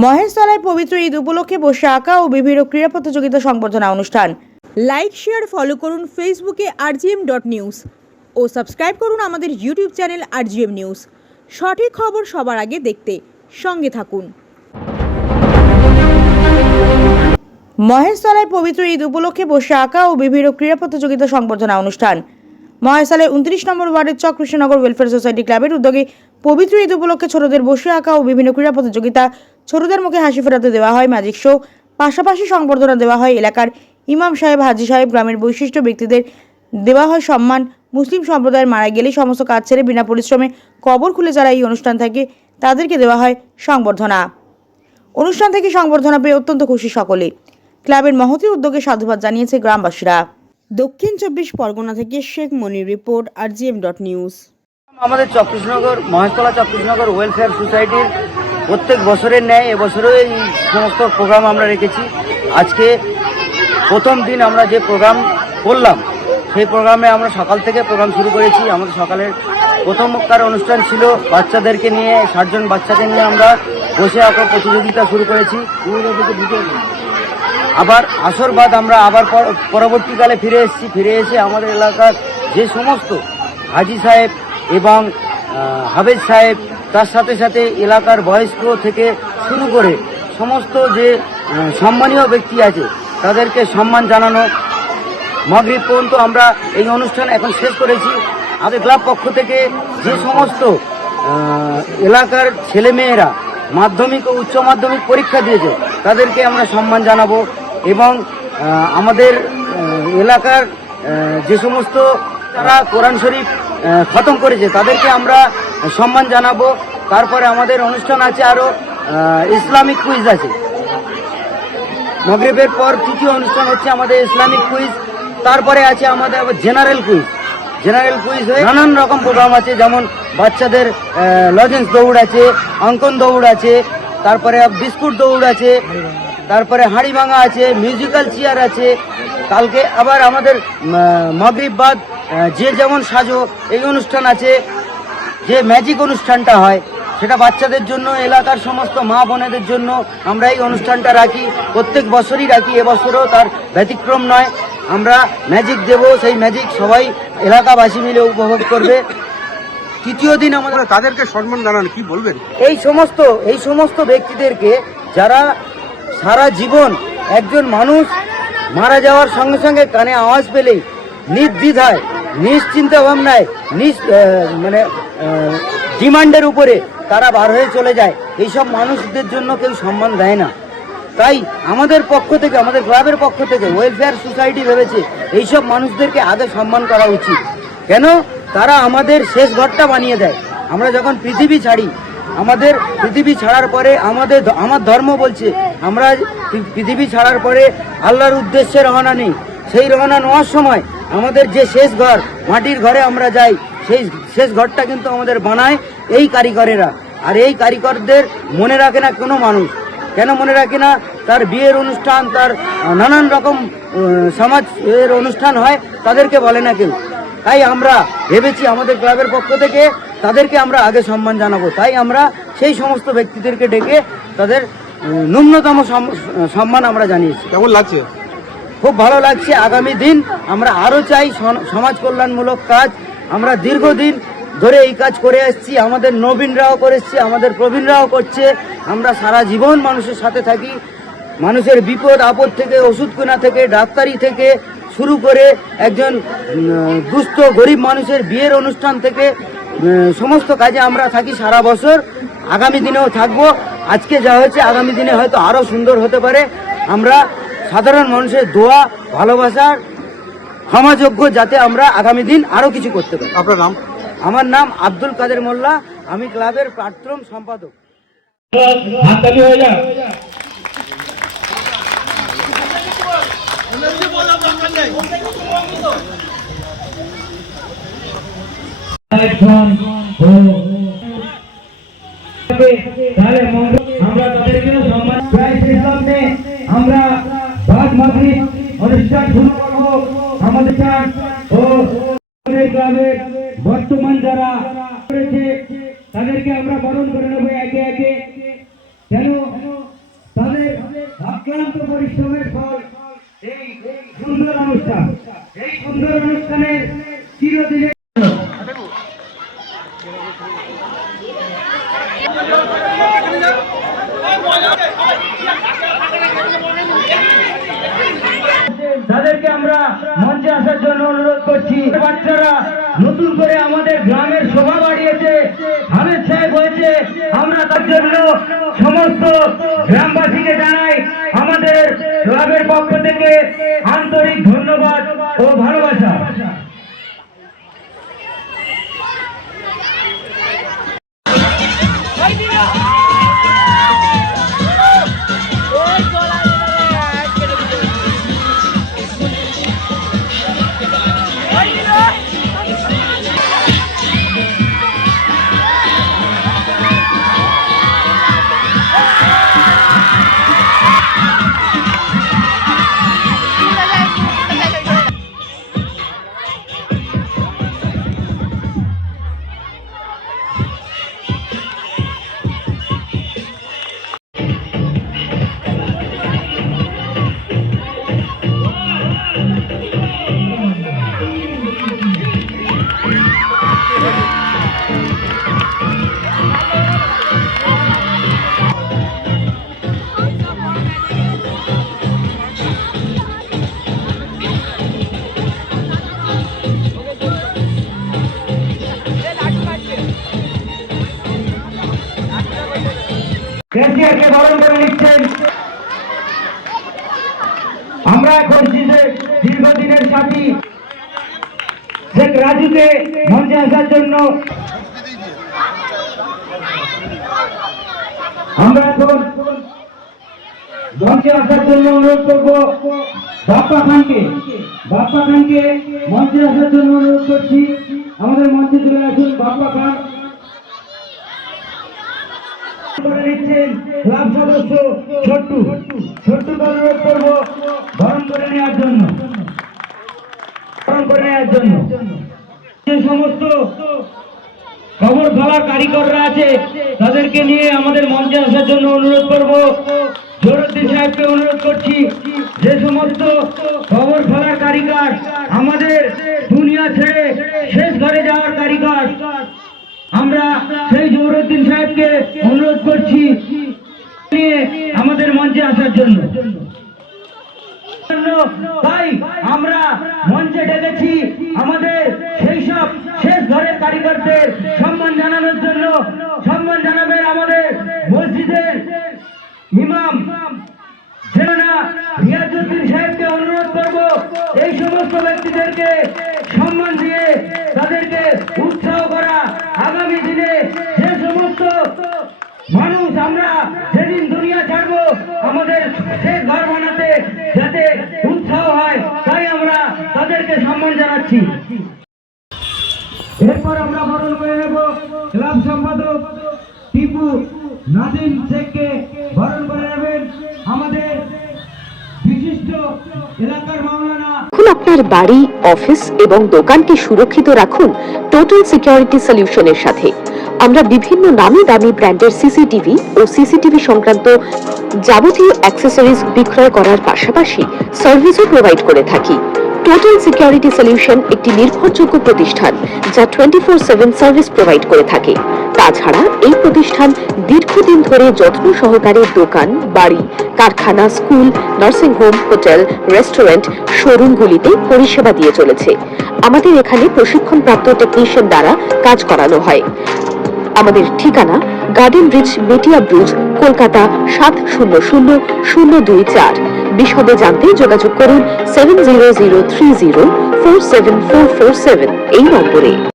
মহেশতলায় পবিত্র ঈদ উপলক্ষে বসে আঁকা ও বিভিন্ন ক্রীড়া প্রতিযোগিতা সংবর্ধনা অনুষ্ঠান। লাইক শেয়ার ফলো করুন ফেসবুকে rgm.news ও সাবস্ক্রাইব করুন আমাদের ইউটিউব চ্যানেল rgm নিউজ। সঠিক খবর সবার আগে দেখতে সঙ্গে থাকুন। মহেশতলায় পবিত্র ঈদ উপলক্ষে বসে আঁকা ও বিভিন্ন ক্রীড়া প্রতিযোগিতা সংবর্ধনা অনুষ্ঠান। মহেশতলায় 29 নম্বর ওয়ার্ডের চক কৃষ্ণনগর ওয়েলফেয়ার সোসাইটি ক্লাবের উদ্যোগে পবিত্র ঈদ উপলক্ষে ছোটদের বসে আঁকা ও বিভিন্ন ক্রীড়া প্রতিযোগিতা, ছোটদের মুখে হাসি ফেরাতে দেওয়া হয় ম্যাজিক শো, পাশাপাশি সংবর্ধনা দেওয়া হয় এলাকার ইমাম সাহেব, হাজি সাহেব, গ্রামের বৈশিষ্ট্য ব্যক্তিদের দেওয়া হয় সম্মান। মুসলিম সম্প্রদায়ের মারা গেলে সমস্ত কাজ ছেড়ে বিনা পরিশ্রমে কবর খুলে যারা এই অনুষ্ঠান থাকে তাদেরকে দেওয়া হয় সংবর্ধনা। অনুষ্ঠান থেকে সংবর্ধনা পেয়ে অত্যন্ত খুশি সকলে। ক্লাবের মহতী উদ্যোগে সাধুবাদ জানিয়েছে গ্রামবাসীরা। দক্ষিণ 24 পরগনা থেকে শেখ মনির রিপোর্ট, rgm.news। আমাদের চককৃষ্ণনগর মহেশতলা চককৃষ্ণনগর ওয়েলফেয়ার সোসাইটির প্রত্যেক বছরের ন্যায় এবছরও এই সমস্ত প্রোগ্রাম আমরা রেখেছি। আজকে প্রথম দিন আমরা যে প্রোগ্রাম করলাম সেই প্রোগ্রামে আমরা সকাল থেকে প্রোগ্রাম শুরু করেছি। আমাদের সকালের প্রথমকার অনুষ্ঠান ছিল বাচ্চাদেরকে নিয়ে, 60 জন বাচ্চাকে নিয়ে আমরা বসে আঁকা প্রতিযোগিতা শুরু করেছি। আবার আসর বাদ আমরা আবার পরবর্তীকালে ফিরে এসে আমাদের এলাকার যে সমস্ত হাজি সাহেব এবং হাফেজ সাহেব, তার সাথে সাথে এলাকার বয়স্ক থেকে শুরু করে সমস্ত যে সম্মানীয় ব্যক্তি আছে তাদেরকে সম্মান জানানো, মাগরিব পর্যন্ত আমরা এই অনুষ্ঠান এখন শেষ করেছি। আমাদের ক্লাব পক্ষ থেকে যে সমস্ত এলাকার ছেলেমেয়েরা মাধ্যমিক ও উচ্চ মাধ্যমিক পরীক্ষা দিয়েছে তাদেরকে আমরা সম্মান জানাবো এবং আমাদের এলাকার যে সমস্ত তারা কোরআন শরীফ খতম করেছে তাদেরকে আমরা সম্মান জানাবো। তারপরে আমাদের অনুষ্ঠান আছে আরও ইসলামিক কুইজ আছে। মাগরিবের পর তৃতীয় অনুষ্ঠান হচ্ছে আমাদের ইসলামিক কুইজ। তারপরে আছে আমাদের আবার জেনারেল কুইজ হয়ে নানান রকম প্রোগ্রাম আছে, যেমন বাচ্চাদের লজেন্স দৌড় আছে, অঙ্কন দৌড় আছে, তারপরে বিস্কুট দৌড় আছে, তারপরে হাঁড়ি ভাঙা আছে, মিউজিক্যাল চেয়ার আছে। কালকে আবার আমাদের মাগরিব বাদ যে যেমন সাজো এই অনুষ্ঠান আছে। যে ম্যাজিক অনুষ্ঠানটা হয় সেটা বাচ্চাদের জন্য, এলাকার সমস্ত মা বোনেদের জন্য আমরা এই অনুষ্ঠানটা রাখি, প্রত্যেক বছরই রাখি, এবছরও তার ব্যতিক্রম নয়। আমরা ম্যাজিক দেব, সেই ম্যাজিক সবাই এলাকাবাসী মিলে উপভোগ করবে। তৃতীয় দিন আমাদের তাদেরকে সম্মান জানান, কি বলবেন? এই সমস্ত ব্যক্তিদেরকে যারা সারা জীবন একজন মানুষ মারা যাওয়ার সঙ্গে সঙ্গে কানে আওয়াজ পেলেই নির্দ্বিধায়, নিশ্চিন্তা ভাবনায়, ডিমান্ডের উপরে তারা বার হয়ে চলে যায়, এইসব মানুষদের জন্য কেউ সম্মান দেয় না। তাই আমাদের পক্ষ থেকে, আমাদের ক্লাবের পক্ষ থেকে ওয়েলফেয়ার সোসাইটি ভেবেছে এইসব মানুষদেরকে আগে সম্মান করা উচিত। কেন? তারা আমাদের শেষ ঘরটা বানিয়ে দেয়। আমরা যখন পৃথিবী ছাড়ি, আমাদের পৃথিবী ছাড়ার পরে আমার ধর্ম বলছে আমরা পৃথিবী ছাড়ার পরে আল্লাহর উদ্দেশ্যে রওনা নেই। সেই রওনা নেওয়ার সময় আমাদের যে শেষ ঘর, মাটির ঘরে আমরা যাই, সেই শেষ ঘরটা কিন্তু আমাদের বানায় এই কারিগরেরা। আর এই কারিগরদের মনে রাখে না কোনো মানুষ। কেন মনে রাখে না? তার বিয়ের অনুষ্ঠান, তার নানান রকম সমাজের অনুষ্ঠান হয়, তাদেরকে বলে না কেউ। তাই আমরা ভেবেছি আমাদের ক্লাবের পক্ষ থেকে তাদেরকে আমরা আগে সম্মান জানাবো। তাই আমরা সেই সমস্ত ব্যক্তিদেরকে ডেকে তাদের ন্যূনতম সম্মান আমরা জানিয়েছি। কেমন লাগছে? খুব ভালো লাগছে। আগামী দিন আমরা আরও চাই সমাজ কল্যাণমূলক কাজ। আমরা দীর্ঘদিন ধরে এই কাজ করে আসছি, আমাদের নবীনরাও করেছি, আমাদের প্রবীণরাও করছে। আমরা সারা জীবন মানুষের সাথে থাকি। মানুষের বিপদ আপদ থেকে, ওষুধ কেনা থেকে, ডাক্তারি থেকে শুরু করে একজন দুস্থ গরিব মানুষের বিয়ের অনুষ্ঠান থেকে সমস্ত কাজে আমরা থাকি সারা বছর। আগামী দিনেও থাকবো। আজকে যা হয়েছে আগামী দিনে হয়তো আরও সুন্দর হতে পারে। আমরা সাধারণ মানুষের দোয়া, ভালোবাসার ক্ষমাযোগ্য, যাতে আমরা আগামী দিন আরও কিছু করতে পারি। আপনার নাম? আমার নাম আব্দুল কাদের মোল্লা, আমি ক্লাবের প্রাক্তন সম্পাদক। আমরা অনুষ্ঠান শুরু করবো। আমাদের গ্রামের বর্তমান যারা করেছে তাদেরকে আমরা বরণ করে নেবো একে একে। কেন অক্লান্ত পরিশ্রমের ফল এই সুন্দর অনুষ্ঠান। এই সুন্দর অনুষ্ঠানের চিরদিনের তাদেরকে আমরা মঞ্চে আসার জন্য অনুরোধ করছি। বাচ্চারা নতুন করে আমাদের গ্রামের শোভা বাড়িয়েছে, হামেদ সাহেব হয়েছে। আমরা তার জন্য সমস্ত গ্রামবাসীকে জানাই আমাদের ক্লাবের পক্ষ থেকে আন্তরিক ধন্যবাদ ও ভালোবাসা। ক্যাশিয়ারকে বরণ করে নিচ্ছেন। আমরা এখন দীর্ঘদিনের সাথী শেখ রাজুকে মঞ্চে আসার জন্য অনুরোধ করব। বাপ্পা খানকে মঞ্চে আসার জন্য অনুরোধ করছি। আমাদের মঞ্চে চলে আসুন বাপ্পা খান। ক্লাব সদস্য ছোট্টুকে অনুরোধ করব বরণ করে নেওয়ার জন্য। যে সমস্ত কবর খোলা কারিগররা আছে তাদেরকে নিয়ে আমাদের মঞ্চে আসার জন্য অনুরোধ করব। জহুরুদ্দিন সাহেবকে অনুরোধ করছি, যে সমস্ত কবর খোলার কারিগর, আমাদের দুনিয়া ছেড়ে শেষ ঘরে যাওয়ার কারিগর, আমরা সেই জহুরুদ্দিন সাহেবকে অনুরোধ করছি নিয়ে আমাদের মঞ্চে আসার জন্য। তাই আমরা মঞ্চে ডেকেছি আমাদের সেই সব শেষ ঘরের কারিগরদের সম্মান জানানোর জন্য। সম্মান জানাবেন আমাদের মসজিদের ইমাম রিয়াজউদ্দিন সাহেবকে অনুরোধ করব এই সমস্ত ব্যক্তিদেরকে সম্মান দিয়ে তাদেরকে উৎসাহ করা। আগামী দিনে যে সমস্ত মানুষ আমরা যেদিন দুনিয়া ছাড়বো আমাদের সে ঘর বানাতে যাতে উৎসাহ হয়, তাই আমরা তাদেরকে সম্মান জানাচ্ছি। এরপর আমরা বরণ করে নেব ক্লাব সম্পাদক টিপু নাদিম শেখকে বরণ করে নেবেন আমাদের বিশিষ্ট এলাকার মাওলানা। এখন আপনার বাড়ি, অফিস এবং দোকানকে সুরক্ষিত রাখুন টোটাল সিকিউরিটি সলিউশনের সাথে। আমরা বিভিন্ন নামি দামি ব্র্যান্ডের সিসিটিভি ও সিসিটিভি সংক্রান্ত যাবতীয় অ্যাক্সেসরিজ বিক্রয় করার পাশাপাশি সার্ভিসও প্রোভাইড করে থাকি। টোটাল সিকিউরিটি সলিউশন একটি নির্ভরযোগ্য প্রতিষ্ঠান যা 24/7 সার্ভিস প্রোভাইড করে থাকে। তাছাড়া এই প্রতিষ্ঠান দীর্ঘদিন ধরে যত্ন সহকারে দোকান, বাড়ি, কারখানা, school, nursing home, hotel, restaurant, শোরুমগুলিতে পরিষেবা দিয়ে চলেছে। আমাদের এখানে প্রশিক্ষণপ্রাপ্ত টেকনিশিয়ান দ্বারা কাজ করানো হয়। আমাদের ঠিকানা গার্ডেন ব্রিজ, মেটিয়া ব্রুজ, কলকাতা 700024। বিশদে জানতে যোগাযোগ করুন 7003047447 এই নম্বরে।